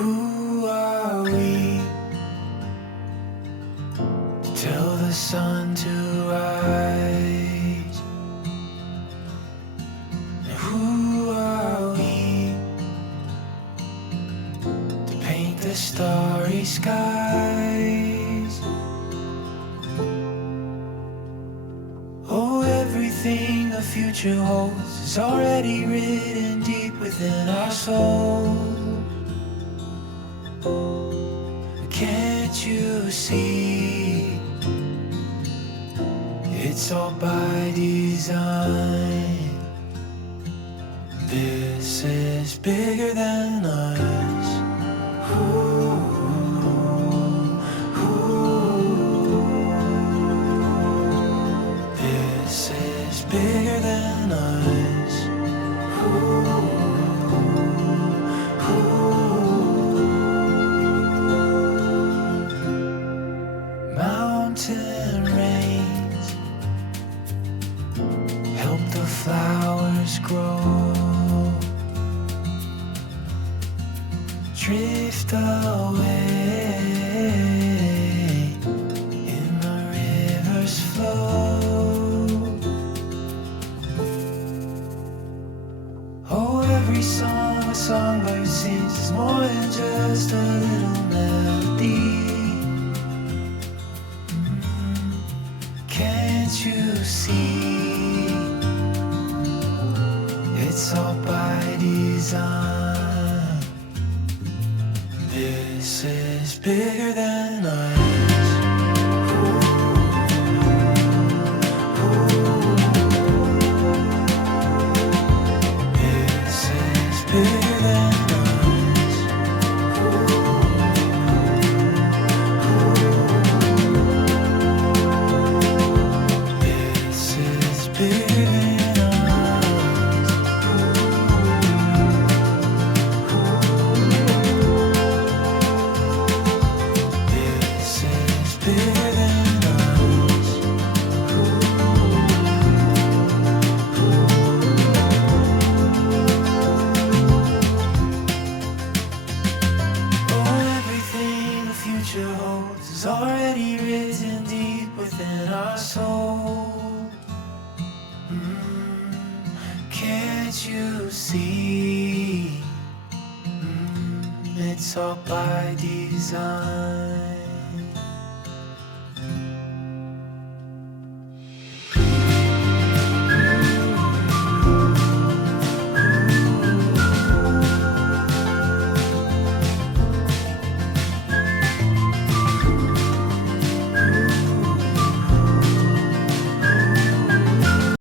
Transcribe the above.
Who are we to tell the sun to rise? And who are we to paint the starry skies? Oh, everything the future holds is already written deep within our souls. Can't you see? It's all by design. This is bigger than us. This is bigger than us. Mountain rains help the flowers grow. Drift away in the river's flow. Oh, every song a songbird sings is more than just a little melody. Can't you see? It's all by design. This is bigger than us. This is bigger than us. This is bigger than us. This is bigger than us. Oh, everything the future holds is already written deep within our soul. Can't you see? It's all by design.